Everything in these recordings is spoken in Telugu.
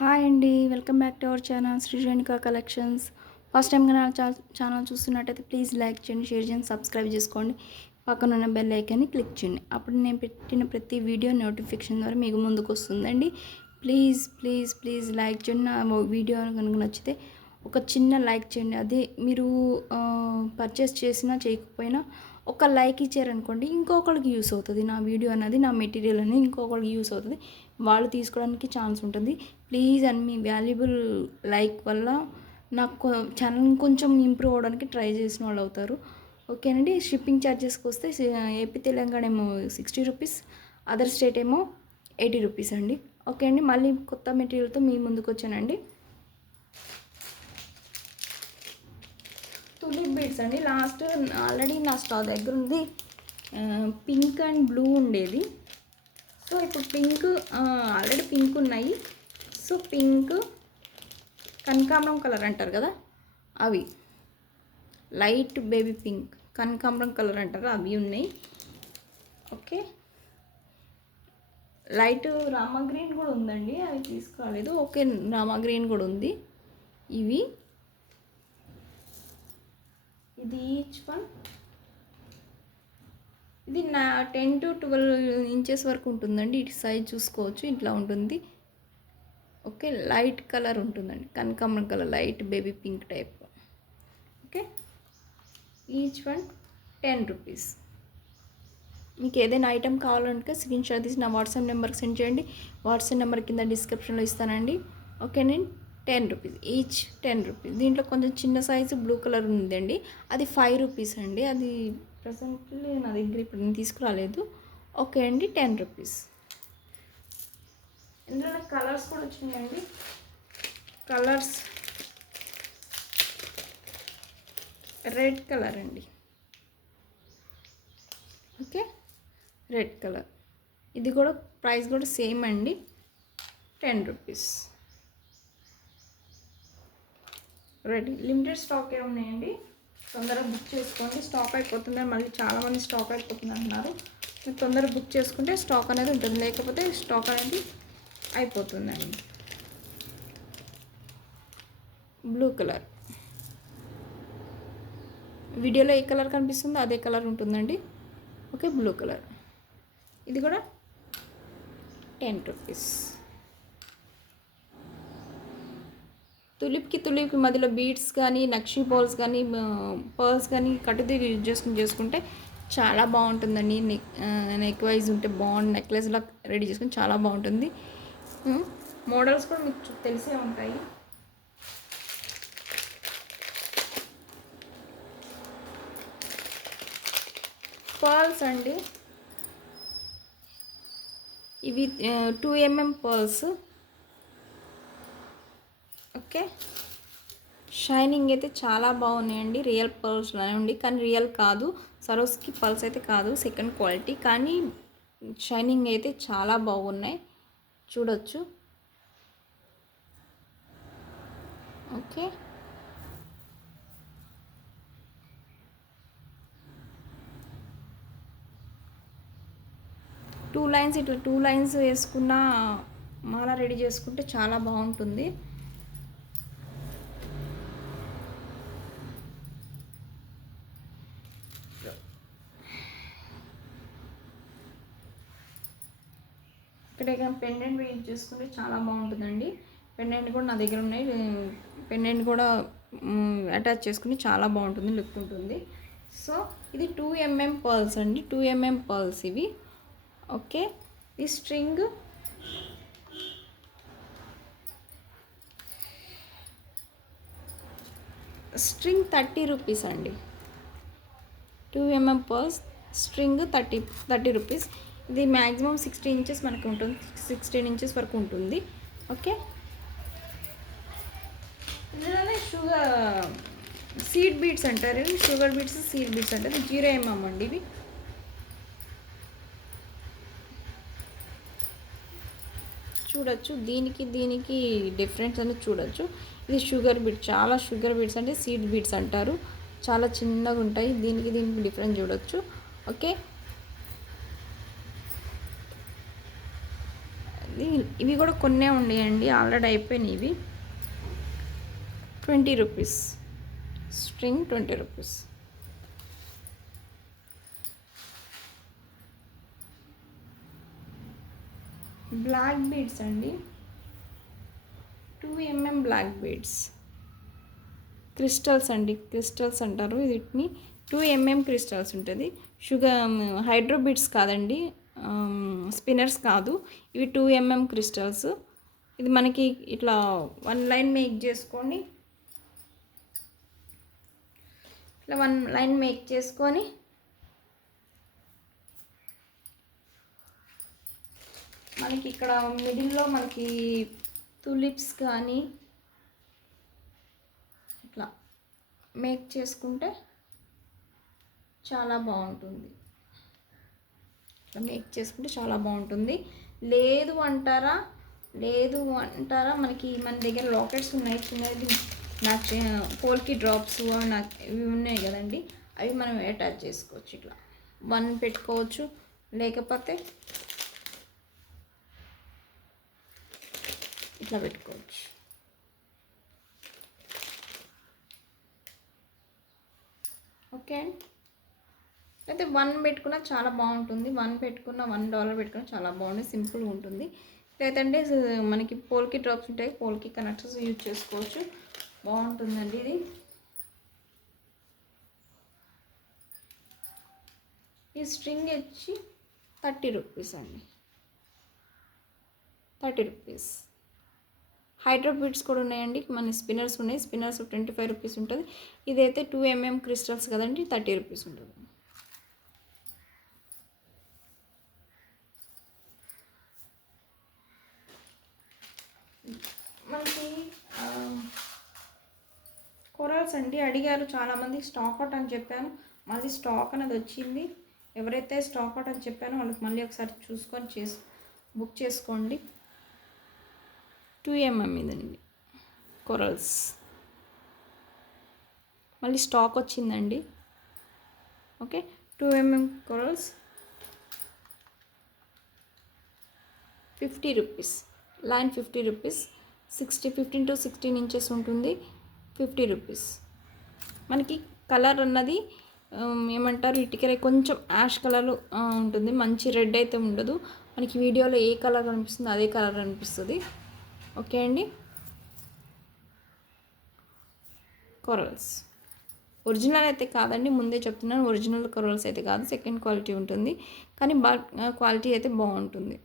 హాయ్ అండి. Welcome back to our channel Shri Renuka collections. First టైంగా నా ఛానల్ చూస్తున్నట్టయితే ప్లీజ్ లైక్ చేయండి, షేర్ చేయండి, సబ్స్క్రైబ్ చేసుకోండి. పక్కన ఉన్న బెల్ ఐకాన్ని క్లిక్ చేయండి. అప్పుడు నేను పెట్టిన ప్రతి వీడియో నోటిఫికేషన్ ద్వారా మీకు ముందుకు వస్తుందండి. ప్లీజ్ ప్లీజ్ ప్లీజ్ లైక్ చేయండి. నా వీడియో కనుక నచ్చితే ఒక చిన్న లైక్ చేయండి. అదే మీరు పర్చేస్ చేసినా చేయకపోయినా ఒక లైక్ ఇచ్చారనుకోండి, ఇంకొకరికి యూస్ అవుతుంది. నా వీడియో అనేది, నా మెటీరియల్ అనేది ఇంకొకరికి యూస్ అవుతుంది. వాళ్ళు తీసుకోవడానికి ఛాన్స్ ఉంటుంది. Please and me valuable like వల్ల నాకు ఛానల్ కొంచెం ఇంప్రూవ్ అవ్వడానికి ట్రై చేసిన వాళ్ళు అవుతారు. ఓకేనండి. షిప్పింగ్ ఛార్జెస్కి వస్తే ఏపీ తెలంగాణ ఏమో 60 రూపీస్, అదర్ స్టేట్ ఏమో 80 రూపీస్ అండి. ఓకే అండి. మళ్ళీ కొత్త మెటీరియల్తో మీ ముందుకు వచ్చానండి. తులిప్ బీడ్స్ అండి. లాస్ట్ ఆల్రెడీ నా దగ్గర ఉంది పింక్ అండ్ బ్లూ ఉండేది. సో ఇప్పుడు పింక్ ఆల్రెడీ పింక్ ఉన్నాయి. సో పింక్ కనకాంబరం కలర్ అంటారు కదా, అవి లైట్ బేబీ పింక్ కనకాంబరం కలర్ అంటారు, అవి ఉన్నాయి. ఓకే. లైట్ రామా గ్రీన్ కూడా ఉందండి, అవి తీసుకోలేదు. ఓకే, రామా గ్రీన్ కూడా ఉంది. ఇవి ఇది ఈచ్ వన్ ఇది నా 10 to 12 ఇంచెస్ వరకు ఉంటుందండి. ఇటు సైజ్ చూసుకోవచ్చు, ఇట్లా ఉంటుంది. ఓకే, లైట్ కలర్ ఉంటుందండి, కనకాంబరం colour, light baby pink type. Okay, each one 10 rupees. మీకు ఏదైనా ఐటెం కావాలంటే స్క్రీన్ షాట్ తీసి నా వాట్సాప్ నెంబర్కి సెండ్ చేయండి. వాట్సాప్ నెంబర్ కింద డిస్క్రిప్షన్లో ఇస్తానండి. ఓకే, నేను 10 రూపీస్, ఈచ్ 10 రూపీస్. దీంట్లో కొంచెం చిన్న సైజు బ్లూ కలర్ ఉందండి, అది 5 రూపీస్ అండి. అది ప్రజెంట్లీ నా దగ్గర ఇప్పుడు నేను తీసుకురాలేదు. ఓకే అండి, 10 రూపీస్. ఇందులో కలర్స్ కూడా వచ్చినాయండి. కలర్స్ రెడ్ కలర్ అండి. Okay, red colour. ఇది కూడా ప్రైస్ కూడా సేమ్ అండి, 10 రూపీస్. రెడీ లిమిటెడ్ స్టాక్ ఉన్నాయండి. తొందరగా బుక్ చేసుకోండి, స్టాక్ అయిపోతుంది. మళ్ళీ చాలామంది స్టాక్ అయిపోతుంది అంటున్నారు. మీరు తొందరగా బుక్ చేసుకుంటే స్టాక్ అనేది ఉంటుంది, లేకపోతే స్టాక్ అనేది అయిపోతుందండి. బ్లూ కలర్, వీడియోలో ఏ కలర్ కనిపిస్తుందో అదే కలర్ ఉంటుందండి. Okay, blue colour. ఇది కూడా 10 రూపీస్. తులిప్కి మధ్యలో బీడ్స్ కానీ, నక్షి బాల్స్ కానీ, పర్ల్స్ కానీ కట్టుదీరి యూజ్ చేసుకుంటే చాలా బాగుంటుందండి. నెక్ వైజ్ ఉంటే బాగుంది, నెక్లెస్లా రెడీ చేసుకుని చాలా బాగుంటుంది. మోడల్స్ కూడా మీకు తెలిసే ఉంటాయి. పర్ల్స్ అండి, ఇవి 2 mm పర్ల్స్. ఓకే, షైనింగ్ అయితే చాలా బాగున్నాయండి. రియల్ పర్ల్స్ ఉండి, కానీ రియల్ కాదు, సరోస్కి పర్ల్స్ అయితే కాదు, సెకండ్ క్వాలిటీ. కానీ షైనింగ్ అయితే చాలా బాగున్నాయి, చూడొచ్చు. ఓకే, ఇట్లా 2 లైన్స్ వేసుకున్న మాల రెడీ చేసుకుంటే చాలా బాగుంటుంది. ఇక్కడ పెండెంట్ యూజ్ చేసుకుంటే చాలా బాగుంటుందండి. పెండెంట్ కూడా నా దగ్గర ఉన్నాయి. పెండెంట్ కూడా అటాచ్ చేసుకుని చాలా బాగుంటుంది, లుక్ ఉంటుంది. సో ఇది 2 mm పర్ల్స్ అండి, 2 mm పర్ల్స్ ఇవి. ఓకే, ఈ స్ట్రింగ్ స్ట్రింగ్ 30 రూపీస్ అండి. 2 mm పర్ల్స్, స్ట్రింగ్ 30 రూపీస్. ఇది మ్యాక్సిమం 16 ఇంచెస్ మనకు ఉంటుంది, 16 ఇంచెస్ వరకు ఉంటుంది. ఓకే, ఇందులోనే సీడ్ బీడ్స్ అంటారు, షుగర్ బీడ్స్, సీడ్ బీడ్స్ అంటారు. 0 mm అండి ఇవి. చూడొచ్చు, దీనికి డిఫరెన్స్ అనేది చూడొచ్చు. ఇది షుగర్ బీడ్, చాలా షుగర్ బీడ్స్ అంటే సీడ్ బీడ్స్ అంటారు, చాలా చిన్నగా ఉంటాయి. దీనికి డిఫరెన్స్ చూడొచ్చు. ఓకే, ఇవి కూడా కొన్నే ఉండేయండి, ఆల్రెడీ అయిపోయినాయి ఇవి. 20 rupees string, 20 rupees. Black beads అండి, 2 mm బ్లాక్ బీడ్స్, క్రిస్టల్స్ అండి, క్రిస్టల్స్ అంటారు వీటిని. 2 mm క్రిస్టల్స్ ఉంటుంది. షుగర్ హైడ్రో బీడ్స్ కాదండి, స్పిన్నర్స్ కాదు, ఇవి 2 mm క్రిస్టల్స్. ఇది మనకి ఇట్లా 1 లైన్ మేక్ చేసుకోండి, ఇట్లా 1 లైన్ మేక్ చేసుకొని మనకి ఇక్కడ మిడిల్లో మనకి తులిప్స్ కానీ ఇట్లా మేక్ చేసుకుంటే చాలా బాగుంటుంది. ఇట్లా మేక్ చేసుకుంటే చాలా బాగుంటుంది. లేదు అంటారా మనకి మన దగ్గర లాకెట్స్ ఉన్నాయి, చిన్నది నాకు పోల్కి డ్రాప్స్ నాకు ఇవి ఉన్నాయి కదండి, అవి మనం అటాచ్ చేసుకోవచ్చు. ఇట్లా 1 పెట్టుకోవచ్చు, లేకపోతే ఇట్లా పెట్టుకోవచ్చు. ఓకే అండి, అయితే 1 పెట్టుకున్నా చాలా బాగుంటుంది. 1 పెట్టుకున్న $1 పెట్టుకున్నా చాలా బాగుంటుంది, సింపుల్గా ఉంటుంది. లేదంటే మనకి పోల్కి డ్రాప్స్ ఉంటాయి, పోల్కి కనెక్టర్స్ యూజ్ చేసుకోవచ్చు, బాగుంటుందండి ఇది. ఈ స్ట్రింగ్ వచ్చి 30 రూపీస్ అండి, 30 రూపీస్. హైడ్రో బీడ్స్ కూడా ఉన్నాయండి, మన స్పిన్నర్స్ ఉన్నాయి, స్పిన్నర్స్ 25 రూపీస్ ఉంటుంది. ఇదైతే 2 mm క్రిస్టల్స్ కదండి, 30 రూపీస్ ఉంటుంది. మనకి కొరల్స్ అండి అడిగారు చాలామంది, స్టాక్ అవుట్ అని చెప్పాను, మళ్ళీ స్టాక్ అనేది వచ్చింది. ఎవరైతే స్టాక్ అవుట్ అని చెప్పానో వాళ్ళకి మళ్ళీ ఒకసారి చూసుకొని బుక్ చేసుకోండి. 2 mm ఇదండి కొరల్స్, మళ్ళీ స్టాక్ వచ్చిందండి. Okay, 2 mm corals 50 rupees, line 50 rupees, 15 to 16 inches ఉంటుంది, 50 రూపీస్. మనకి కలర్ అన్నది ఏమంటారు, ఇటుకరే కొంచెం యాష్ కలర్ ఉంటుంది, మంచి రెడ్ అయితే ఉండదు. మనకి వీడియోలో ఏ కలర్ కనిపిస్తుందో అదే కలర్ అనిపిస్తుంది. ఓకే అండి, కొరల్స్ ఒరిజినల్ అయితే కాదండి, ముందే చెప్తున్నాను, ఒరిజినల్ కొరల్స్ అయితే కాదు, సెకండ్ క్వాలిటీ ఉంటుంది, కానీ క్వాలిటీ అయితే బాగుంటుంది.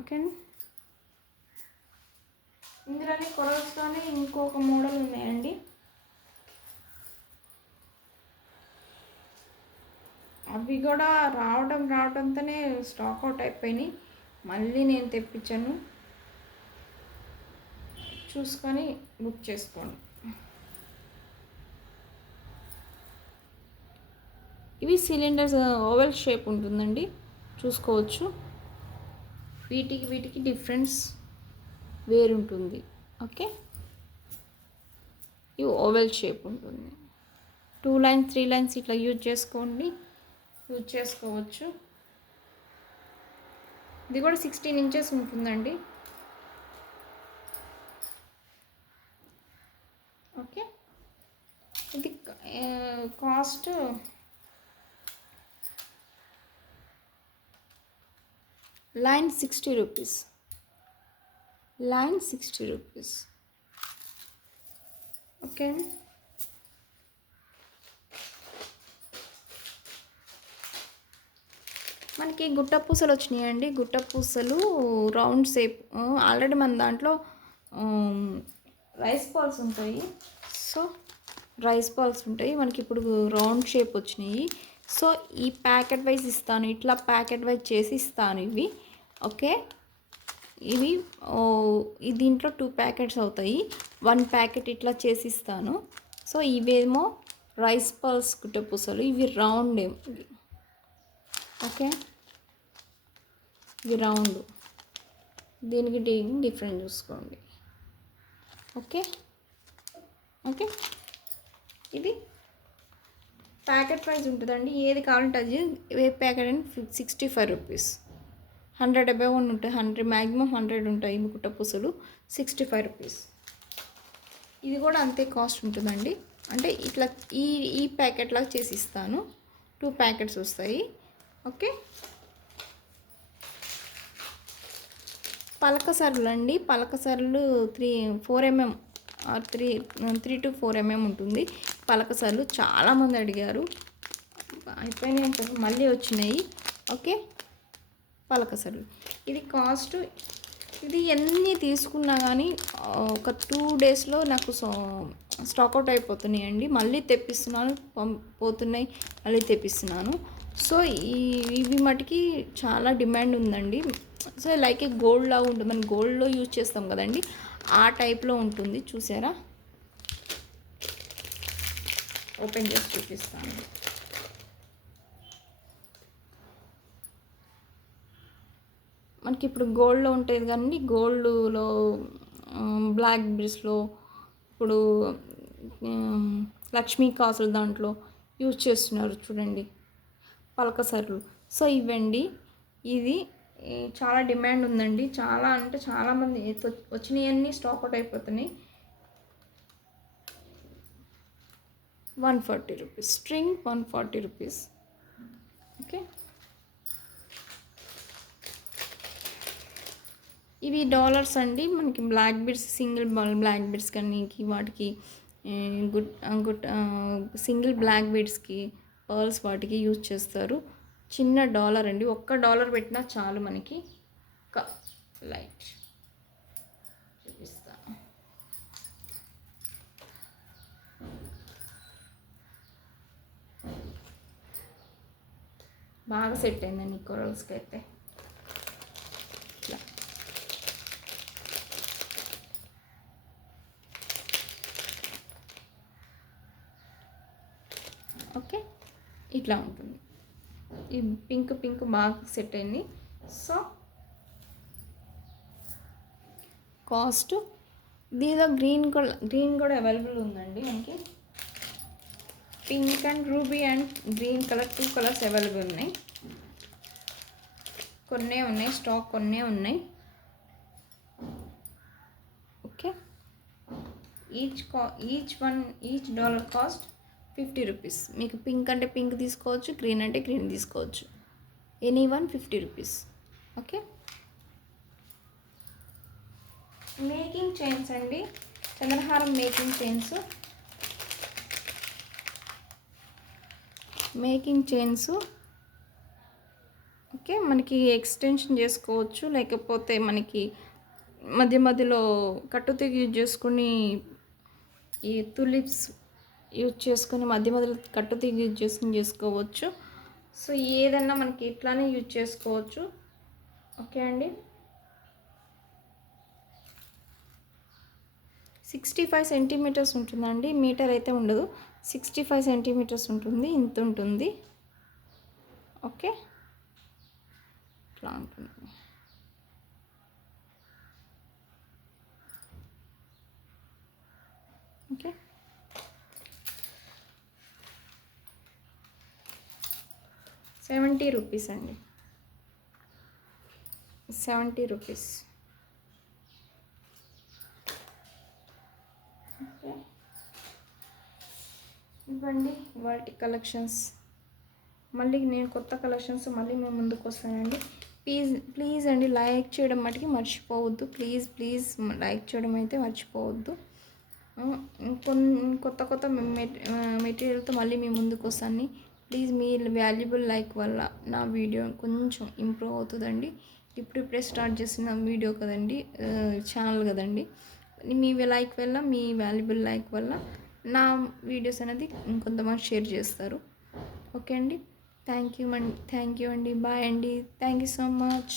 ఓకే అండి, ఇందులోనే కొరల్స్లోనే ఇంకొక మోడల్ ఉన్నాయండి. అవి కూడా రావడంతోనే స్టాక్ అవుట్ అయిపోయినాయి, మళ్ళీ నేను తెప్పించాను, చూసుకొని బుక్ చేసుకోండి. ఇవి సిలిండర్స్ ఓవెల్ షేప్ ఉంటుందండి, చూసుకోవచ్చు. వీటికి డిఫరెన్స్ వేరుంటుంది. ఓకే, ఇవి ఓవెల్ షేప్ ఉంటుంది, 2 lines 3 lines ఇట్లా యూజ్ చేసుకోవచ్చు. ఇది కూడా 16 ఇంచెస్ ఉంటుందండి. ఓకే, ఇది cost line 60 rupees, line 60 rupees. Okay, మనకి గుట్ట పూసలు వచ్చినాయండి, గుట్ట పూసలు రౌండ్ షేప్. ఆల్రెడీ మన దాంట్లో రైస్ బాల్స్ ఉంటాయి, సో రైస్ బాల్స్ ఉంటాయి, మనకి ఇప్పుడు రౌండ్ షేప్ వచ్చినాయి. సో ఈ ప్యాకెట్ వైజ్ ఇస్తాను, ఇట్లా ప్యాకెట్ వైజ్ చేసి ఇస్తాను ఇవి. ఓకే, ఇవి దీంట్లో 2 ప్యాకెట్స్ అవుతాయి, 1 ప్యాకెట్ ఇట్లా చేసి ఇస్తాను. సో ఇవేమో రైస్ బాల్స్ గుట్ట పూసలు, ఇవి రౌండ్. ఓకే, ఇది రౌండ్, దీనికి డిఫరెంట్ చూసుకోండి. ఓకే, ఇది ప్యాకెట్ ప్రైస్ ఉంటుందండి, ఏది కావాలంటే అది, ఏ ప్యాకెట్ అని 65 రూపీస్. 100 అబౌవ్ ఉంటాయి, 100 మ్యాక్సిమం 100 ఉంటాయి ముకుట పూసలు. 65 రూపీస్. ఇది కూడా అంతే కాస్ట్ ఉంటుందండి. అంటే ఇట్లా ఈ ఈ ప్యాకెట్ లాగా చేసి ఇస్తాను. 2 ప్యాకెట్స్ వస్తాయి. ఓకే. పలక సరులు అండి. పలక సరులు 4 mm ఆర్ 3 to 4 mm ఉంటుంది పలక సరులు. చాలామంది అడిగారు, అయిపోయినాయి అంటే మళ్ళీ వచ్చినాయి. ఓకే. పలక సరులు ఇది కాస్ట్, ఇది ఎన్ని తీసుకున్నా కానీ ఒక 2 డేస్లో నాకు స్టాక్అవుట్ అయిపోతున్నాయండి. మళ్ళీ తెప్పిస్తున్నాను, పోతున్నాయి, మళ్ళీ తెప్పిస్తున్నాను. సో ఇవి మటుకి చాలా డిమాండ్ ఉందండి. సో లైక్ ఏ గోల్డ్ లాగా ఉంటుంది, మనం గోల్డ్లో యూజ్ చేస్తాం కదండి, ఆ టైప్లో ఉంటుంది. చూసారా, ఓపెన్ చేసి చూపిస్తాను. మనకి ఇప్పుడు గోల్డ్లో ఉంటుంది కానీ, గోల్డ్లో బ్లాక్ బీడ్స్లో ఇప్పుడు లక్ష్మీ కాసులు దాంట్లో యూజ్ చేస్తున్నారు చూడండి పలక సరులు. సో ఇవండి, ఇది చాలా డిమాండ్ ఉందండి. చాలా అంటే చాలామంది వచ్చినాయన్నీ స్టాక్ అవుట్ అయిపోతున్నాయి. 140 రూపీస్ స్ట్రింగ్, 140 రూపీస్. ఓకే. ఇవి డాలర్స్ అండి. మనకి black beads, single black beads కానీ వాటికి సింగిల్ బ్లాక్ బీడ్స్కి పర్ల్స్ వాటికి యూజ్ చేస్తారు. చిన్న డాలర్ అండి. $1 పెట్టినా చాలు మనకి. ఒక లైట్ చూపిస్తాను. బాగా సెట్ అయిందండి కొరల్స్కి అయితే. ఓకే, ఇట్లా ఉంటుంది. ఈ పింక్ బాగా సెట్ అయింది. సో కాస్ట్ దీనిలో గ్రీన్ కూడా అవైలబుల్ ఉందండి మనకి. Pink and ruby and green colour 2 colours available ఉన్నాయి. కొన్నే ఉన్నాయి స్టాక్, కొన్నే ఉన్నాయి. Okay. Each dollar cost 50 rupees. మీకు పింక్ అంటే పింక్ తీసుకోవచ్చు, గ్రీన్ అంటే గ్రీన్ తీసుకోవచ్చు. Any one 50 rupees. Okay. Making chains అండి, చంద్రహారం మేకింగ్ చైన్స్. ఓకే, మనకి ఎక్స్టెన్షన్ చేసుకోవచ్చు, లేకపోతే మనకి మధ్యలో కట్టుతీగ యూజ్ చేసుకుని, ఈ తులిప్స్ యూజ్ చేసుకుని మధ్యలో కట్టుతీగ యూజ్ చేసుకుని చేసుకోవచ్చు. సో ఏదన్నా మనకి ఇట్లానే యూజ్ చేసుకోవచ్చు. ఓకే అండి. 65 సెంటీమీటర్స్ ఉంటుందండి, మీటర్ అయితే ఉండదు. 65 సెంటీమీటర్స్ ఉంటుంది, ఇంత ఉంటుంది. ఓకే, ఇట్లా ఉంటుంది. ఓకే. ₹70 అండి, 70 రూపీస్. ఇవ్వండి వాటి కలెక్షన్స్. మళ్ళీ నేను కొత్త కలెక్షన్స్ మళ్ళీ మేము ముందుకు వస్తానండి. ప్లీజ్ అండి లైక్ చేయడం మటుకి మర్చిపోవద్దు. ప్లీజ్ లైక్ చేయడం అయితే మర్చిపోవద్దు. కొత్త మెటీరియల్తో మళ్ళీ మేము ముందుకు వస్తాను. ప్లీజ్ మీ వాల్యుబుల్ లైక్ వల్ల నా వీడియో కొంచెం ఇంప్రూవ్ అవుతుందండి. ఇప్పుడిప్పుడే స్టార్ట్ చేసిన వీడియో కదండి, ఛానల్ కదండి. మీ లైక్ వల్ల, మీ వాల్యుబుల్ లైక్ వల్ల నా వీడియోస్ అనేది ఇంకొంతమంది షేర్ చేస్తారు. ఓకే అండి. థ్యాంక్ యూ అండి. బాయ్ అండి. Thank you so much.